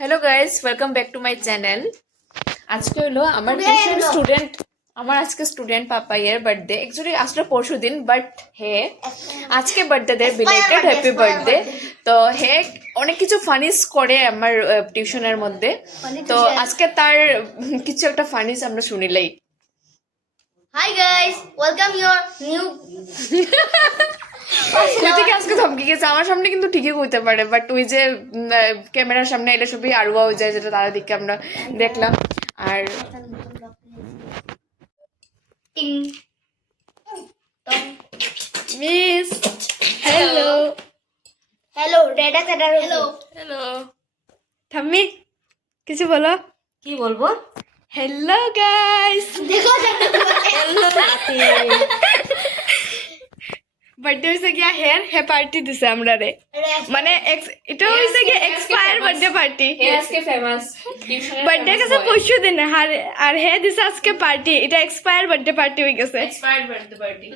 Hello guys, welcome back to my channel. আজকে হলো আমার টিউশন স্টুডেন্ট আজকে স্টুডেন্ট পাপাইয়ের বার্থডে। অ্যাকচুয়ালি আসলে পরশু দিন, বাট হে আজকে বার্থডে দেয়, বিলেটেড হ্যাপি বার্থডে। তো হে অনেক কিছু ফানিস করে আমার টিউশনের মধ্যে। তো আজকে তার কিছু একটা ফানিস আমরা শুনিলাই। Hi guys, welcome your new. থেকে আজকে ধমকি গেছে আমার সামনে, কিন্তু ঠিকই কইতে পারে, বাট ওই যে ক্যামেরার সামনে এলে সবই আরও হয়ে যায়, যেটা তারা দিকে আমরা দেখলাম। আর Ting. Tong. Miss hello Hello, Dada Dada. Hello. Hello থাম্মি, কিছু বলো। কি বলবো? হ্যালো গাইস, देखो বার্থডে হইছে গিয়া হের হে পার্টি দিছে আমরা রে, মানে এটা হইছে গিয়া এক্সপায়ার বার্থডে পার্টি। আজকে ফেমাস বার্থডে কাছে পরশু দিন, আর হে দিছে আজকে পার্টি। এটা এক্সপায়ার বার্থডে পার্টি হয়ে গেছে। Expired birthday party.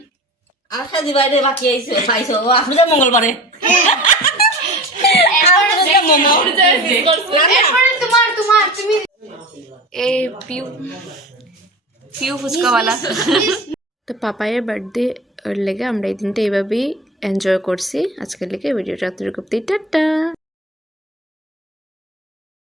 আশা দিবারে বাকি আইছে পাইছো ও আপনি তো মঙ্গলবারে तुम्हार তুমি এই পিউ ফুচকাওয়ালা। তো পাপায়ের বার্থডে লেগে আমরা এই দিনটা এইভাবেই এনজয় করছি। আজকের লেগে ভিডিওটা এতটুকু। টাটা।